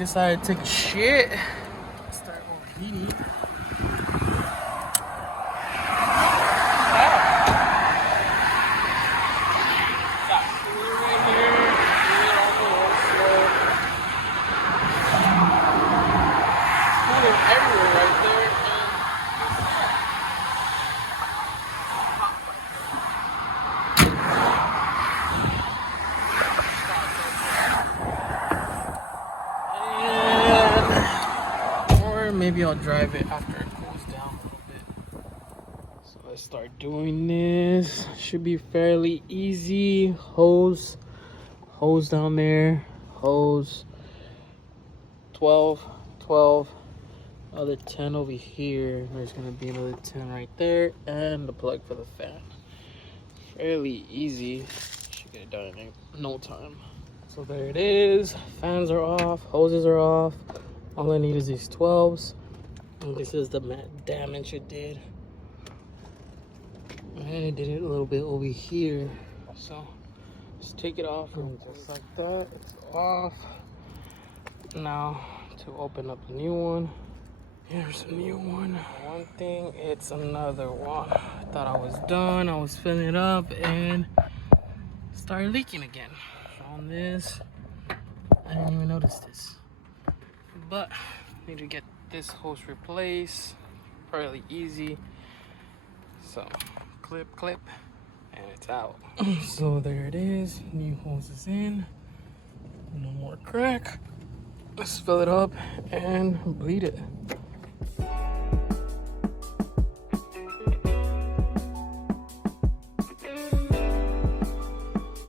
decided to take a shit. Start overheating. Maybe I'll drive it after it cools down a little bit. So let's start doing this. Should be fairly easy. Hose down there. Hose 12, other 10 over here. There's gonna be another 10 right there, and the plug for the fan. Fairly easy. Should get it done in no time. So there it is. Fans are off, hoses are off. All I need is these 12s. And this is the damage it did. And it did it a little bit over here. So just take it off, and just like that, it's off. Now to open up a new one. Here's a new one. One thing, it's another one. I thought I was done. I was filling it up and it started leaking again. On this, I didn't even notice this. But need to get this hose replaced. Fairly easy. So clip, and it's out. So there it is. New hose is in. No more crack. Let's fill it up and bleed it.